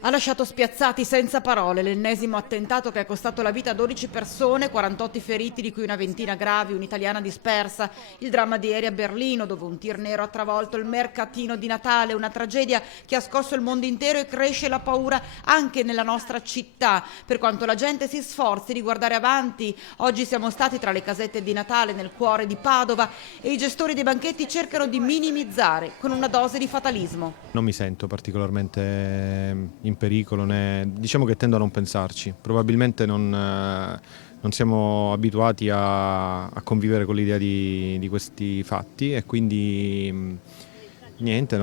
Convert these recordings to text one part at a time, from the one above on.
Ha lasciato spiazzati senza parole l'ennesimo attentato che è costato la vita a 12 persone, 48 feriti di cui una ventina gravi, un'italiana dispersa. Il dramma di ieri a Berlino, dove un tir nero ha travolto il mercatino di Natale, una tragedia che ha scosso il mondo intero e cresce la paura anche nella nostra città. Per quanto la gente si sforzi di guardare avanti, oggi siamo stati tra le casette di Natale nel cuore di Padova e i gestori dei banchetti cercano di minimizzare con una dose di fatalismo. Non mi sento particolarmente in pericolo, diciamo che tendo a non pensarci. Probabilmente non siamo abituati a convivere con l'idea di questi fatti e quindi niente,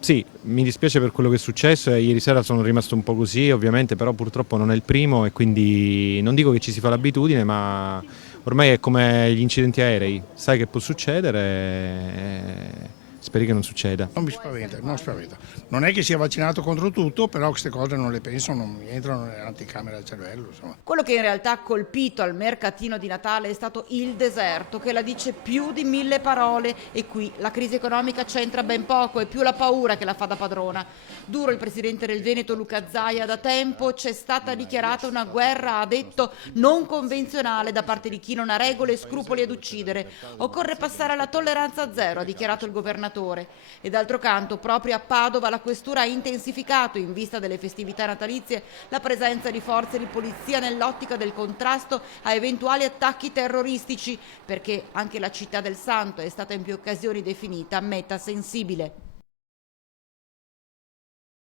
sì, mi dispiace per quello che è successo e ieri sera sono rimasto un po' così, ovviamente, però purtroppo non è il primo e quindi non dico che ci si fa l'abitudine, ma ormai è come gli incidenti aerei, sai che può succedere e speri che non succeda. Non mi spaventa, non spaventa. Non è che sia vaccinato contro tutto, però queste cose non le penso, non mi entrano nell'anticamera del cervello, insomma. Quello che in realtà ha colpito al mercatino di Natale è stato il deserto, che la dice più di 1000 parole e qui la crisi economica c'entra ben poco, è più la paura che la fa da padrona. Duro il presidente del Veneto Luca Zaia: da tempo c'è stata dichiarata una guerra, ha detto, non convenzionale da parte di chi non ha regole e scrupoli ad uccidere. Occorre passare alla tolleranza zero, ha dichiarato il governatore. E d'altro canto, proprio a Padova la questura ha intensificato, in vista delle festività natalizie, la presenza di forze di polizia nell'ottica del contrasto a eventuali attacchi terroristici, perché anche la città del Santo è stata in più occasioni definita meta sensibile.